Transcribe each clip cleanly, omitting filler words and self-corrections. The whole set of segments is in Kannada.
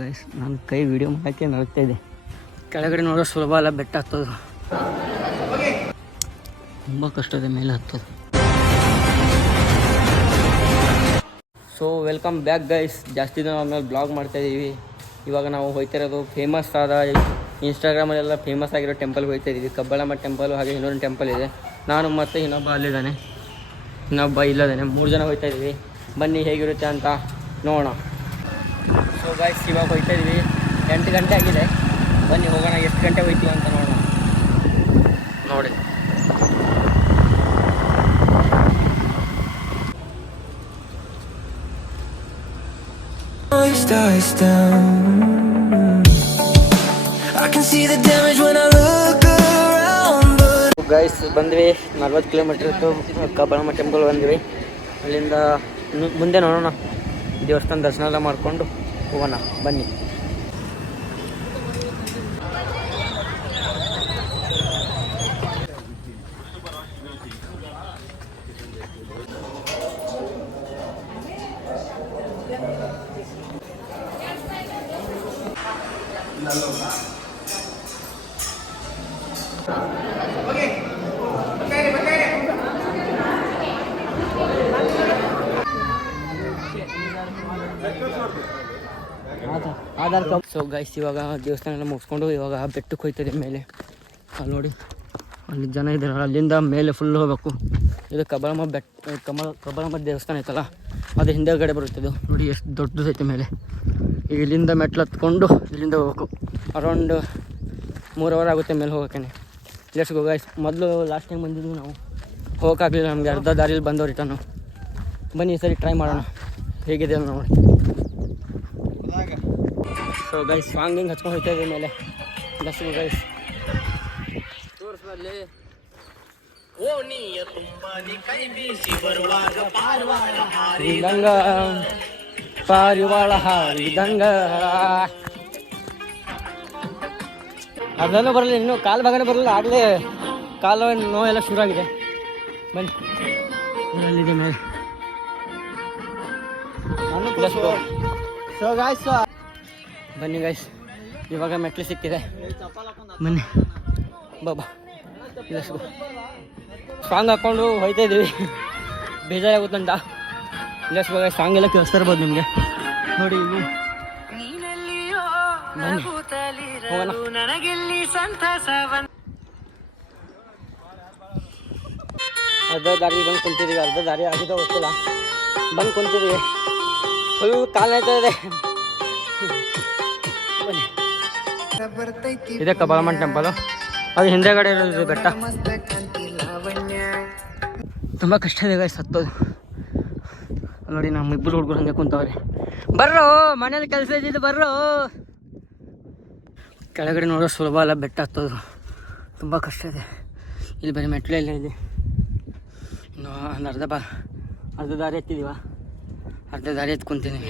ಗೈಸ್ ನನ್ನ ಕೈ ವಿಡಿಯೋ ಮಾಡೋಕ್ಕೆ ನಡುತ್ತಾ ಇದೆ. ಕೆಳಗಡೆ ನೋಡೋ ಸುಲಭ ಅಲ್ಲ, ಬೆಟ್ಟ ಹತ್ತೋದು ತುಂಬ ಕಷ್ಟ ಇದೆ, ಮೇಲೆ ಹತ್ತೋದು. So welcome back guys. ಜಾಸ್ತಿ ದಿನ ಆಮೇಲೆ ಬ್ಲಾಗ್ ಮಾಡ್ತಾಯಿದ್ದೀವಿ. ಇವಾಗ ನಾವು ಹೋಗ್ತಿರೋದು ಫೇಮಸ್ ಆದ ಇನ್ಸ್ಟಾಗ್ರಾಮಲ್ಲೆಲ್ಲ ಫೇಮಸ್ ಆಗಿರೋ ಟೆಂಪಲ್ಗೆ ಹೋಗ್ತಾಯಿದ್ದೀವಿ. ಕಬ್ಬಾಳಮ್ಮ ಟೆಂಪಲ್, ಹಾಗೆ ಇನ್ನೊಂದು ಟೆಂಪಲ್ ಇದೆ. ನಾನು ಮತ್ತು ಇನ್ನೊಬ್ಬ ಅಲ್ಲಿದ್ದಾನೆ, ಇನ್ನೊಬ್ಬ ಇಲ್ಲದಾನೆ, 3 ಜನ ಹೋಗ್ತಾಯಿದ್ದೀವಿ. ಬನ್ನಿ ಹೇಗಿರುತ್ತೆ ಅಂತ ನೋಡೋಣ. ಸೊ ಗೈಸ್ ಇವಾಗ ಹೋಗ್ತಾಯಿದ್ದೀವಿ. 8 ಗಂಟೆ ಆಗಿದೆ. ಬನ್ನಿ ಹೋಗೋಣ, ಎಷ್ಟು ಗಂಟೆ ಹೋಗ್ತೀವಿ ಅಂತ ನೋಡೋಣ. ನೋಡಿ ಗೈಸ್ ಬಂದ್ವಿ. 40 ಕಿಲೋಮೀಟ್ರ್ ಇತ್ತು ಕಬ್ಬಾಳಮ್ಮ ಟೆಂಪಲ್ ಬಂದ್ವಿ. ಅಲ್ಲಿಂದ ಮುಂದೆ ನೋಡೋಣ, ದೇವಸ್ಥಾನ ದರ್ಶನ ಎಲ್ಲ ಮಾಡಿಕೊಂಡು ಹೋಗೋಣ. ಬನ್ನಿ. ಸೊ ಗೈಸ್ ಇವಾಗ ದೇವಸ್ಥಾನ ಎಲ್ಲ ಮುಗಿಸ್ಕೊಂಡು ಇವಾಗ ಬೆಟ್ಟಕ್ಕೆ ಹೋಗ್ತದೆ ಮೇಲೆ. ಅಲ್ಲಿ ನೋಡಿ, ಅಲ್ಲಿ ಜನ ಇದ್ದಾರೆ. ಅಲ್ಲಿಂದ ಮೇಲೆ ಫುಲ್ ಹೋಗ್ಬೇಕು. ಇದು ಕಬ್ಬಾಳಮ್ಮ ಬೆಟ್ಟ, ಕಬ್ಬಾಳಮ್ಮ ದೇವಸ್ಥಾನ ಐತಲ್ಲ, ಅದು ಹಿಂದೆಗಡೆ ಬರುತ್ತದೆ. ನೋಡಿ ಎಷ್ಟು ದೊಡ್ಡದೈತೆ ಮೇಲೆ. ಈಗ ಇಲ್ಲಿಂದ ಮೆಟ್ಲು ಹತ್ಕೊಂಡು ಇಲ್ಲಿಂದ ಹೋಗ್ಬೇಕು. ಅರೌಂಡ್ 3 ಅವರ್ ಆಗುತ್ತೆ ಮೇಲೆ ಹೋಗೋಕೆ. Let's go guys. ಮೊದಲು ಲಾಸ್ಟ್ ಟೈಮ್ ಬಂದಿದ್ವಿ ನಾವು, ಹೋಗೋಕ್ಕಾಗಲಿಲ್ಲ ನಮಗೆ, ಅರ್ಧ ದಾರಿಯಲ್ಲಿ ಬಂದವ್ರು ರಿಟರ್ನು. ಬನ್ನಿ ಈ ಸರಿ ಟ್ರೈ ಮಾಡೋಣ ಹೇಗಿದೆ ನೋಡಿ. ಸೊ ಗೈಸ್ ಸಾಂಗ್ ಹಿಂಗೆ ಹಚ್ಕೊಂಡು ಹೋಗ್ತಾ ಇದೆ ಮೇಲೆ. Let's go guys. ತೋರಿಸ್ಬಲ್ಲಿ ಹಾರಿದಂಗ ಪಾರಿವಾಳ ಹಾರಿದಂಗ. ಅದನ್ನು ಬರಲಿಲ್ಲ, ಇನ್ನೂ ಕಾಲು ಭಾಗನೇ ಬರಲಿಲ್ಲ. ಆಗಲೇ ಕಾಲು ನೋವೆಲ್ಲ ಶುರು ಆಗಿದೆ. ಬನ್ನಿ ಅಲ್ಲಿದೆ ಮೇಲೆ. ಸೊ ಗಾಯ್ಸ್ ಬನ್ನಿ ಗೈಸ್, ಇವಾಗ ಮೆಟ್ಲು ಸಿಕ್ಕಿದೆ. ಬನ್ನಿ ಬಾಬಾ. ಸಾಂಗ್ ಹಾಕ್ಕೊಂಡು ಹೋಗ್ತಾ ಇದ್ದೀವಿ. ಬೇಜಾರಾಗುತ್ತಂತ. Let's go guys. ಸಾಂಗ್ ಎಲ್ಲ ಕೇಳಿಸ್ತಾ ಇರ್ಬೋದು ನಿಮಗೆ. ನೋಡಿ ಅರ್ಧ ದಾರಿ ಬಂದು ಕುಂತಿದ್ದೀವಿ. ಅರ್ಧ ದಾರಿ ಆಗಿದೆ ಗೊತ್ತಿಲ್ಲ, ಬಂದು ಕುಂತಿದ್ದೀವಿ. ಫುಲ್ ಕಾಲು ಆಯ್ತಾ ಇದೆ. ಇದೆ ಕಬ್ಬಾಳಮ್ಮ ಟೆಂಪಲು, ಅದು ಹಿಂದೆಗಡೆ ಇರೋದು ಬೆಟ್ಟ. ತುಂಬ ಕಷ್ಟ ಇದೆ ಗೈಸ್ ಹತ್ತೋದು. ನೋಡಿ ನಮ್ಮ ಇಬ್ಬರು ಹುಡುಗರು ಹಂಗೆ ಕುಂತವ್ರೆ. ಬರ್ರೋ, ಮನೇಲಿ ಕೆಲಸ ಇದ್ದಿದ್ದು ಬರ್ರೋ. ಕೆಳಗಡೆ ನೋಡೋ ಸುಲಭ ಅಲ್ಲ, ಬೆಟ್ಟ ಹತ್ತೋದು ತುಂಬ ಕಷ್ಟ ಇದೆ. ಇಲ್ಲಿ ಬರೀ ಮೆಟ್ಲೇ ಇಲ್ಲ. ಇಲ್ಲಿ ಇನ್ನು ಒಂದು ಅರ್ಧ ದಾರಿ ಎತ್ತಿದೀವ. ಅರ್ಧ ದಾರಿ ಎತ್ತು ಕುಂತೀನಿ.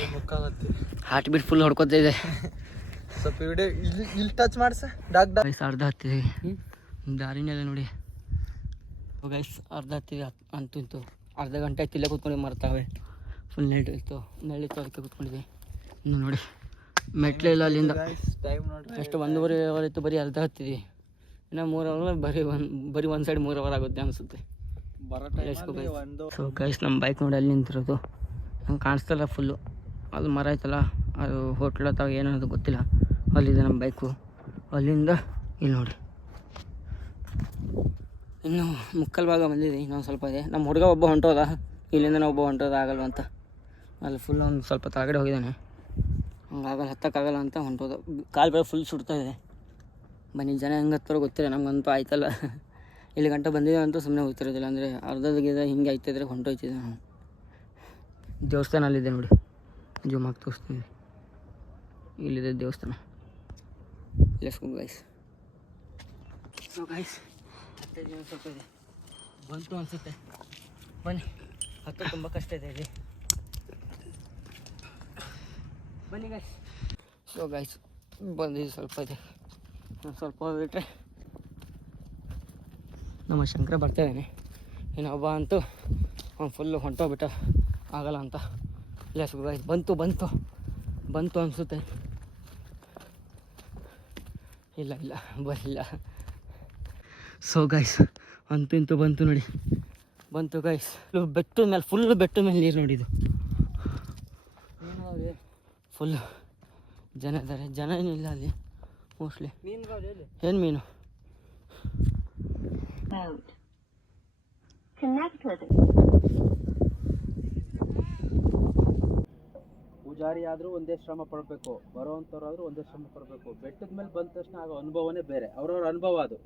ಹಾರ್ಟ್ ಬೀಟ್ ಫುಲ್ ಹೊಡ್ಕೊತಾ ಇದೆ. ಸ್ವಲ್ಪ ವಿಡಿಯೋ ಇಲ್ಲಿ ಟಚ್ ಮಾಡ್ಸ. ಗೈಸ್ ಅರ್ಧ ಹತ್ತಿದ್ದೀವಿ. ದಾರಿನೆಲ್ಲ ನೋಡಿ ಗೈಸ್, ಅರ್ಧ ಹತ್ತಿದೆ ಅಂತೂ. ಅರ್ಧ ಗಂಟೆ ಆಯ್ತು ಇಲ್ಲೇ ಕೂತ್ಕೊಂಡು ಮರ್ತಾವೆ. ಫುಲ್ ನೆರಳಿತ್ತು, ಅದಕ್ಕೆ ಕೂತ್ಕೊಂಡಿದ್ವಿ. ಇನ್ನು ನೋಡಿ ಮೆಟ್ಲೆ ಇಲ್ಲ. ಅಲ್ಲಿಂದ ಎಷ್ಟು 1.5 ಅವರ್ ಇತ್ತು, ಬರೀ ಅರ್ಧ ಹತ್ತಿದ್ವಿ. ಇನ್ನು 3 ಅವರ್ ಬರೀ ಒಂದು ಸೈಡ್ 3 ಅವರ್ ಆಗುತ್ತೆ ಅನಿಸುತ್ತೆ. ಸೊ ಗೈಸ್ ನಮ್ಮ ಬೈಕ್ ನೋಡಿ ಅಲ್ಲಿ ನಿಂತಿರೋದು. ನಂಗೆ ಕಾಣಿಸ್ತಲ್ಲ ಫುಲ್ಲು. ಅದು ಮರ ಐತಲ್ಲ, ಅದು ಹೋಟ್ಲ್ ಅಥವಾ ಏನೋ ಗೊತ್ತಿಲ್ಲ. ಅಲ್ಲಿದೆ ನಮ್ಮ ಬೈಕು. ಅಲ್ಲಿಂದ ಇಲ್ಲಿ ನೋಡಿ, ಇನ್ನು ಮುಕ್ಕಲ್ ಭಾಗ ಬಂದಿದೆ. ಇನ್ನೊಂದು ಸ್ವಲ್ಪ ಇದೆ. ನಮ್ಮ ಹುಡುಗ ಒಬ್ಬ ಹೊಂಟೋದ, ಇಲ್ಲಿಂದ ಒಬ್ಬ ಹೊಂಟೋದ ಆಗಲ್ಲ ಅಂತ. ಅಲ್ಲಿ ಫುಲ್ ಒಂದು ಸ್ವಲ್ಪ ತಳಗಡೆ ಹೋಗಿದ್ದಾನೆ. ಹಂಗಾಗಲ್ಲ, ಹತ್ತಕ್ಕಾಗಲ್ಲ ಅಂತ ಹೊಂಟೋದ. ಕಾಲು ಬೇರೆ ಫುಲ್ ಸುಡ್ತಾ ಇದೆ. ಬನ್ನಿ, ಜನ ಹೆಂಗೆ ಹತ್ತಾರೋ ಗೊತ್ತಿಲ್ಲ, ನಮಗಂತೂ ಆಯ್ತಲ್ಲ. ಇಲ್ಲಿ ಗಂಟೆ ಬಂದಿದೆ ಅಂತೂ ಸುಮ್ಮನೆ ಹೋಗ್ತಿರೋದಿಲ್ಲ. ಅಂದರೆ ಅರ್ಧದಾಗಿದೆ ಹಿಂಗೆ ಆಯ್ತಿದ್ರೆ ಹೊಂಟೋಯ್ತಿದ್ದೆ ನಾವು. ದೇವಸ್ಥಾನ ಅಲ್ಲಿದೆ ನೋಡಿ, ಜೂಮ್ ಹಾಕಿ ತೋರಿಸ್ತೀನಿ. ಇಲ್ಲಿದೆ ದೇವಸ್ಥಾನ. Let's go guys. So guys ಸ್ವಲ್ಪ ಇದೆ, ಬಂತು ಅನಿಸುತ್ತೆ. ಬನ್ನಿ, ಹತ್ತು ತುಂಬ ಕಷ್ಟ ಇದೆ ಇಲ್ಲಿ. ಬನ್ನಿ ಗೈಸ್. ಸೊ ಗೈಸ್ ಬಂದಿದ್ದು ಸ್ವಲ್ಪ ಇದೆ, ಸ್ವಲ್ಪ ಹೋಗ್ಬಿಟ್ರೆ ನಮ್ಮ ಶಂಕರ ಬರ್ತಾಯಿದ್ದಾನೆ. ಇನ್ನೊಬ್ಬ ಅಂತೂ ಅವ್ನು ಫುಲ್ಲು ಹೊಂಟೋಗ್ಬಿಟ್ಟ, ಆಗಲ್ಲ ಅಂತ. Let's go guys. ಬಂತು ಅನಿಸುತ್ತೆ. ಇಲ್ಲ ಇಲ್ಲ ಬರಲಿಲ್ಲ. ಸೊ ಗೈಸ್ ಅಂತೂ ಇಂತೂ ಬಂತು ನೋಡಿ, ಬಂತು ಗೈಸ್. ಬೆಟ್ಟದ ಮೇಲೆ ಫುಲ್ಲು ಬೆಟ್ಟದ ಮೇಲೆ ನೀರು ನೋಡಿದ್ದು. ಫುಲ್ಲು ಜನ ಇದ್ದಾರೆ, ಜನ ಏನಿಲ್ಲ ಅಲ್ಲಿ ಮೋಸ್ಟ್ಲಿ. ಏನು ಮೀನು? ಪೂಜಾರಿ ಆದರೂ ಒಂದೇ ಶ್ರಮ ಪಡಬೇಕು, ಬರೋವಂಥವ್ರಾದ್ರೂ ಒಂದೇ ಶ್ರಮ ಪಡಬೇಕು. ಬೆಟ್ಟದ ಮೇಲೆ ಬಂದ ತಕ್ಷಣ ಆಗೋ ಅನುಭವನೇ ಬೇರೆ, ಅವ್ರವ್ರ ಅನುಭವ ಅದು.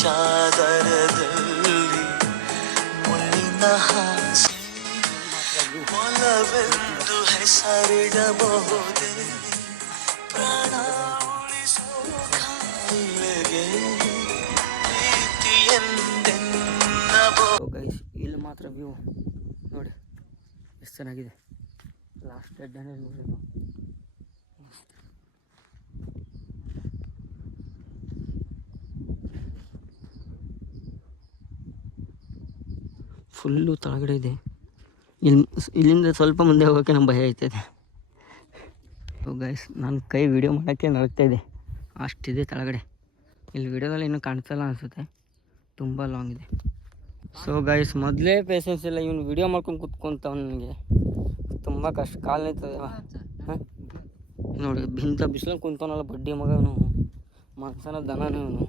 ಚಾದರದಲ್ಲಿ ಮುಳ್ಳಿನ ಹಾಸಿ ಒಲವೆಂದು ಹೆಸರಿಡಬಹುದೇ, ಪ್ರಾಣ ಉಳಿಸೋ ಕಾಯಿಲೆಗೆ ಪ್ರೀತಿಯೆಂದೆನ್ನಬಹುದು. ಗೈಸ್ ಇಲ್ಲಿ ಮಾತ್ರ ವ್ಯೂ ನೋಡಿ ಎಷ್ಟು ಚೆನ್ನಾಗಿದೆ. ಲಾಸ್ಟ್ ಡೆಡ್ ನೋಡಿ ಫುಲ್ಲು ತಳಗಡೆ ಇದೆ. ಇಲ್ಲಿಂದ ಸ್ವಲ್ಪ ಮುಂದೆ ಹೋಗೋಕ್ಕೆ ನಂಗೆ ಭಯ ಆಯ್ತದೆ. ಗೈಸ್ ನನ್ನ ಕೈ ವಿಡಿಯೋ ಮಾಡೋಕ್ಕೆ ನಡಕ್ತಾಯಿದೆ, ಅಷ್ಟಿದೆ ತಳಗಡೆ. ಇಲ್ಲಿ ವಿಡಿಯೋದಲ್ಲಿ ಇನ್ನೂ ಕಾಣಿಸಲ್ಲ ಅನಿಸುತ್ತೆ, ತುಂಬ ಲಾಂಗ್ ಇದೆ. ಸೊ ಗೈಸ್ ಮೊದಲೇ ಪೇಷನ್ಸ್ ಇಲ್ಲ, ಇವನು ವಿಡಿಯೋ ಮಾಡ್ಕೊಂಡು ಕೂತ್ಕೊಂತ ನನಗೆ ತುಂಬ ಕಷ್ಟ. ಕಾಲು ನಿಂತದೆ. ಹಾಂ ನೋಡಿ ಇಂಥ ಬಿಸಿಲಲ್ಲಿ ಕುಂತವನಲ್ಲ ಬಡ್ಡಿ ಮಗನು, ಮನ್ಸನ ದನನೇ ಅವನು.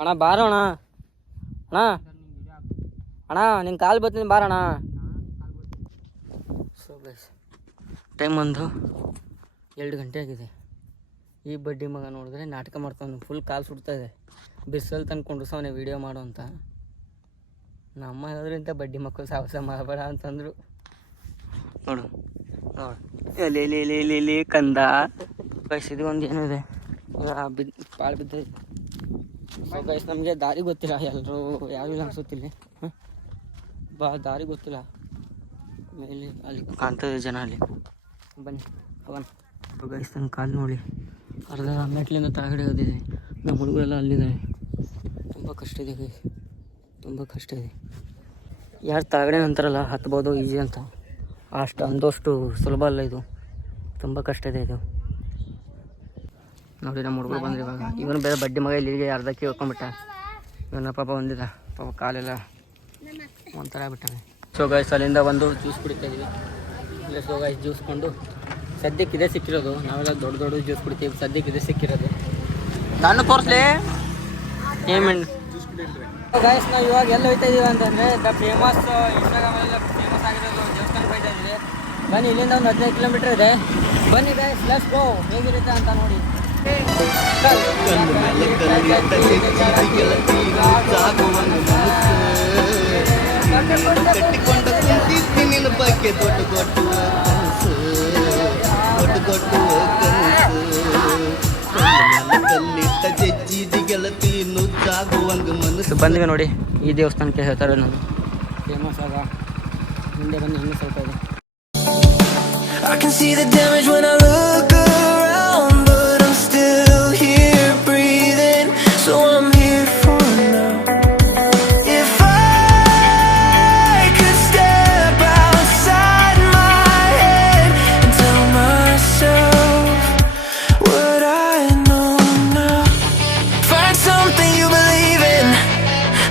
ಅಣ್ಣ ಬಾರೋಣ, ಅಣ್ಣ ಅಣ್ಣ ನಿನ್ನ ಕಾಲು ಬರ್ತೀನಿ ಬಾರಣ್ಣ. ಸೊ ಗೈಸ್ ಟೈಮ್ ಒಂದು 2 ಗಂಟೆ ಆಗಿದೆ. ಈ ಬಡ್ಡಿ ಮಗ ನೋಡಿದ್ರೆ ನಾಟಕ ಮಾಡ್ತಾವನು, ಫುಲ್ ಕಾಲು ಸುಡ್ತಾಯಿದೆ. ಬಿಸಿಲಲ್ಲಿ ತಂದ್ಕೊಂಡು ಸವನೇ ವೀಡಿಯೋ ಮಾಡು ಅಂತ. ನಮ್ಮ ಹೇಳಿದ್ರಿಂತ ಬಡ್ಡಿ ಮಕ್ಕಳು ಸಾಹಸ ಮಾಡಬೇಡ ಅಂತಂದರು. ನೋಡು ನೋಡು ಎಲ್ಲಿ ಕಂದ ಗೈಸ್. ಇದು ಒಂದು ಏನಿದೆ ಪಾಳು ಬಿದ್ದಿದೆ. ಸೊ ಗೈಸ್ ನಮಗೆ ದಾರಿ ಗೊತ್ತಿಲ್ಲ, ಎಲ್ಲರೂ ಯಾರಿಲ್ಲ ಅನ್ಸುತ್ತಿಲ್ಲ. ಹಾಂ ದಾರಿ ಗೊತ್ತಿಲ್ಲ. ಮೇಲೆ ಅಲ್ಲಿ ಕಾಣ್ತದೆ ಜನ, ಅಲ್ಲಿ ಬನ್ನಿ ಹೋಗೋಣ. ಗೈಸ್ ನನ್ನ ಕಾಲು ನೋಡಿ ಅರ್ಧ ಮೆಟ್ಲಿಂದ ತಳಗಡೆ ಹೋದಿದೆ. ನಮ್ಮ ಹುಡುಗರೆಲ್ಲ ಅಲ್ಲಿದ್ದಾರೆ. ತುಂಬ ಕಷ್ಟ ಇದೆ ಗೈಸ್, ತುಂಬ ಕಷ್ಟ ಇದೆ. ಯಾರು ತಳಗಡೆ ಅಂತಾರಲ್ಲ ಹತ್ಬೋದು ಈಸಿ ಅಂತ, ಅಷ್ಟು ಅಂದಷ್ಟು ಸುಲಭ ಅಲ್ಲ ಇದು, ತುಂಬ ಕಷ್ಟ ಇದೆ ಇದು. ನೋಡಿ ನಮ್ಮ ಹುಡುಗರು ಬಂದರೆ ಇವಾಗ. ಇವನು ಬೇರೆ ಬಡ್ಡಿ ಮಗ ಇಲ್ಲಿಗೆ ಅರ್ಧಕ್ಕೆ ಹೋಗ್ಕೊಂಬಿಟ್ಟ. ಇವನ ಪಾಪ ಬಂದಿದ್ದ, ಪಾಪ ಕಾಲೆಲ್ಲ ಒಂಥರ ಆಗ್ಬಿಟ್ಟಾನೆ. ಸೊ ಗೈಸ್ ಅಲ್ಲಿಂದ ಬಂದು ಜ್ಯೂಸ್ ಕುಡಿತಾ ಇದ್ದೀವಿ. ಇಲ್ಲ ಸೊ ಗೈಸ್ ಜ್ಯೂಸ್ ಕೊಂಡು ಸದ್ಯಕ್ಕೆ ಇದೇ ಸಿಕ್ಕಿರೋದು. ನಾವೆಲ್ಲ ದೊಡ್ಡ ದೊಡ್ಡ ಜ್ಯೂಸ್ ಕುಡಿತೀವಿ, ಸದ್ಯಕ್ಕೆ ಇದೇ ಸಿಕ್ಕಿರೋದು. ನಾನು ತೋರಿಸ್ಲಿ ಏಮೆಂಟ್ ಗೈಸ್. ನಾವು ಇವಾಗ ಎಲ್ಲಿ ಹೋಗ್ತಾ ಇದ್ದೀವಿ ಅಂತಂದರೆ ದ ಫೇಮಸ್, ಇನ್ಸ್ಟಾಗ್ರಾಮಲ್ಲೆಲ್ಲ ಫೇಮಸ್ ಆಗಿರೋದು ದೇವಸ್ಥಾನಕ್ಕೆ ಹೋಗ್ತಾ ಇದ್ದೀವಿ. ಬನ್ನಿ ಇಲ್ಲಿಂದ ಒಂದು 15 ಕಿಲೋಮೀಟರ್ ಇದೆ. ಬನ್ನಿ ಗೈಸ್ ಲೆಟ್ಸ್ ಗೋ, ಹೇಗಿರುತ್ತೆ ಅಂತ ನೋಡಿ. ಕಟ್ಟಿಕೊಂಡ ಕುಂತಿದ್ದಿ ನಿನ್ನ ಬಗ್ಗೆ ದೊಡ್ಡ ದೊಡ್ಡ ಕನಸು, ದೊಡ್ಡ ದೊಡ್ಡ ಕನಸು ಕಲ್ಲಿಟ್ಟ ಜಜ್ಜಿದಿ ಗೆಳತಿ ನುದ್ದಾಗುವಂಗ ಮನಸ್ಸು. ಬಂದಿವೆ ನೋಡಿ ಈ ದೇವಸ್ಥಾನಕ್ಕೆ ಹೇಳ್ತಾರೆ ನಾನು ಫೇಮಸ್ ಆಗ. ಮುಂದೆ ಬನ್ನಿ ಇನ್ನೂ ಸ್ವಲ್ಪ ಇದೆ. I can see the damage when I look around, but I'm still here breathing, so I'm here for now. If I could step outside my head and tell myself what I know now. Find something you believe in,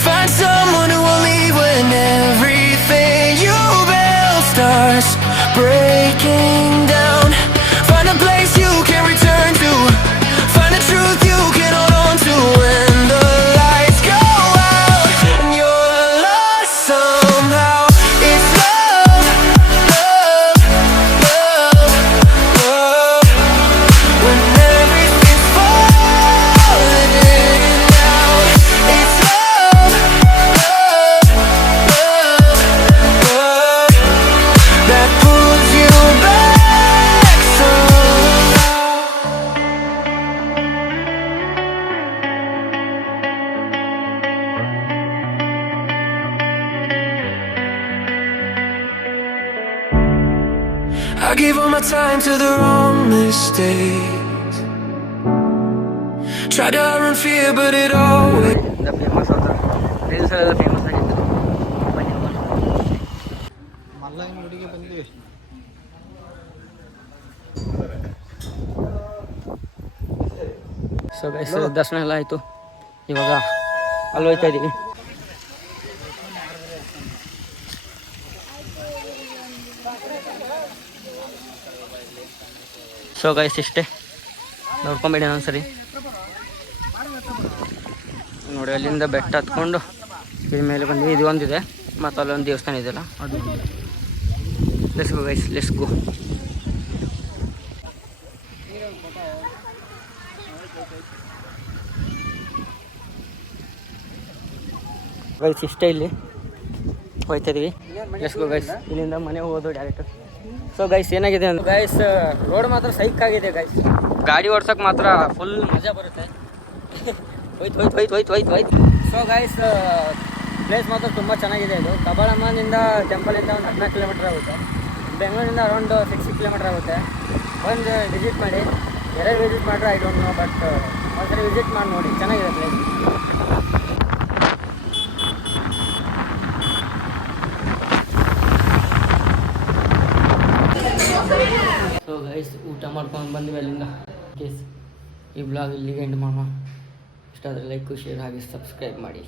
find someone who will leave when everything you build starts breaking down. Find a place I gave all my time to the wrong mistakes. Tried to run fear, but it always. Famous ಆದ ರೀಲ್ಸ್ ಎಲ್ಲ ಫೇಮಸ್ ಆಗಿತ್ತು. ಮಲ್ಲಂಗಡಿಗೆ ಬಂದಿವಿ. ಸೊ ಗೈಸ್ ದರ್ಶನ ಎಲ್ಲ ಆಯಿತು. ಇವಾಗ ಅಲ್ಲಿ ಹೋಗ್ತಾ ಇದ್ದೀವಿ. ಸೊ ಗೈಸ್ ಇಷ್ಟೇ, ನೋಡ್ಕೊಂಬೇಡಿ ಒಂದ್ಸರಿ ನೋಡಿ. ಅಲ್ಲಿಂದ ಬೆಟ್ಟ ಹತ್ಕೊಂಡು ಇದ್ರ ಮೇಲೆ ಬಂದ್ವಿ. ಇದು ಒಂದಿದೆ ಮತ್ತು ಅಲ್ಲೊಂದು ದೇವಸ್ಥಾನ ಇದೆಯಲ್ಲ ಅದು. Let's go guys, let's go. Guys ಇಷ್ಟೇ, ಇಲ್ಲಿ ಹೋಗ್ತಾ ಇದೀವಿ. Let's go guys. ಇಲ್ಲಿಂದ ಮನೆ ಹೋಗೋದು ಡೈರೆಕ್ಟ್. ಸೊ ಗೈಸ್ ಏನಾಗಿದೆ ಅಂದ್ರೆ ಗೈಸ್, ರೋಡ್ ಮಾತ್ರ ಸೈಕ್ ಆಗಿದೆ ಗೈಸ್. ಗಾಡಿ ಓಡ್ಸೋಕೆ ಮಾತ್ರ ಫುಲ್ ಮಜಾ ಬರುತ್ತೆ. ಹೋಯ್ತು. ಸೊ ಗೈಸ್ ಪ್ಲೇಸ್ ಮಾತ್ರ ತುಂಬ ಚೆನ್ನಾಗಿದೆ. ಇದು ಕಬ್ಬಾಳಮ್ಮನಿಂದ ಟೆಂಪಲಿಂದ ಒಂದು 14 ಕಿಲೋಮೀಟರ್ ಆಗುತ್ತೆ. ಬೆಂಗಳೂರಿಂದ ಅರೌಂಡ್ 60 ಕಿಲೋಮೀಟರ್ ಆಗುತ್ತೆ. ಒಂದು ವಿಸಿಟ್ ಮಾಡಿ. ಎರಡು ವಿಸಿಟ್ ಮಾಡಿದ್ರೆ ಐ ಡೋಂಟ್ ನೋ, ಬಟ್ ಒಂದ್ಸರಿ ವಿಸಿಟ್ ಮಾಡಿ ನೋಡಿ, ಚೆನ್ನಾಗಿದೆ ಪ್ಲೇಸ್. ಸೊ ಗೈಸ್ ಊಟ ಮಾಡ್ಕೊಂಡು ಬಂದ್ವಿ ಅಲ್ಲಿಂದ. ಕೇಸ್ ಈ ಬ್ಲಾಗ್ ಇಲ್ಲಿಗೆ ಎಂಡ್ ಮಾಡೋಣ. ಇಷ್ಟ ಆದರೆ ಲೈಕ್, ಶೇರ್ ಹಾಗೆ ಸಬ್ಸ್ಕ್ರೈಬ್ ಮಾಡಿ.